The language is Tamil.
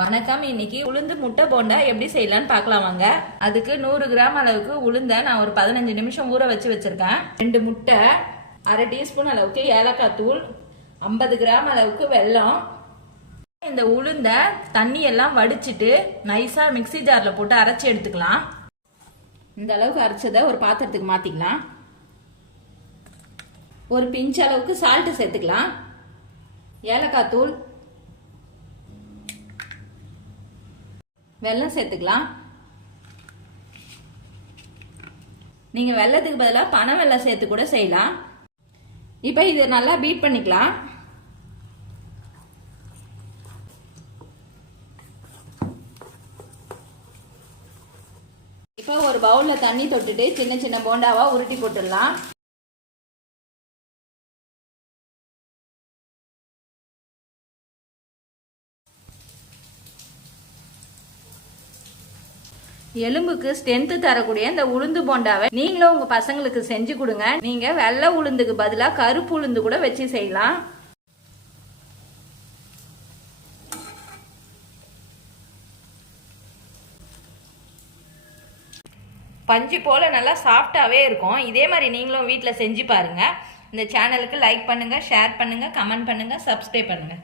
வணக்கம் இன்னைக்கு உளுந்து முட்டை போண்டா எப்படி செய்யலாம்னு பார்க்கலாம் வாங்க. அதுக்கு நூறு கிராம் அளவுக்கு உளுந்த நான் ஒரு பதினஞ்சு நிமிஷம் ஊற வச்சு வச்சிருக்கேன். ரெண்டு முட்டை அரை டீஸ்பூன் அளவுக்கு ஏலக்காய் தூள் ஐம்பது கிராம் அளவுக்கு வெல்லம். இந்த உளுந்த தண்ணி எல்லாம் வடிச்சிட்டு நைஸா மிக்சி ஜார்ல போட்டு அரைச்சி எடுத்துக்கலாம். இந்த அளவுக்கு அரைச்சதை ஒரு பாத்திரத்துக்கு மாத்திக்கலாம். ஒரு பிஞ்ச் அளவுக்கு சால்ட்டு சேர்த்துக்கலாம். ஏலக்காய் தூள் வெல்லம் சேர்த்துக்கலாம். நீங்க வெள்ளத்துக்கு பதிலாக பனை வெள்ளம் சேர்த்து கூட செய்யலாம். இப்போ இது நல்லா பீட் பண்ணிக்கலாம். இப்போ ஒரு பவுலில் தண்ணி தொட்டுட்டு சின்ன சின்ன போண்டாவாக உருட்டி போட்டுடலாம். எலும்புக்கு ஸ்ட்ரென்த் தரக்கூடிய இந்த உளுந்து போண்டாவை நீங்களும் உங்க பசங்களுக்கு செஞ்சு கொடுங்க. நீங்க வெள்ளை உளுந்துக்கு பதிலாக கருப்பு உளுந்து கூட வச்சு செய்யலாம். பஞ்சு போல நல்லா சாஃப்டாகவே இருக்கும். இதே மாதிரி நீங்களும் வீட்டில் செஞ்சு பாருங்கள் இந்த சேனலுக்கு லைக் பண்ணுங்கள் ஷேர் பண்ணுங்கள் கமெண்ட் பண்ணுங்கள் சப்ஸ்கிரைப் பண்ணுங்கள்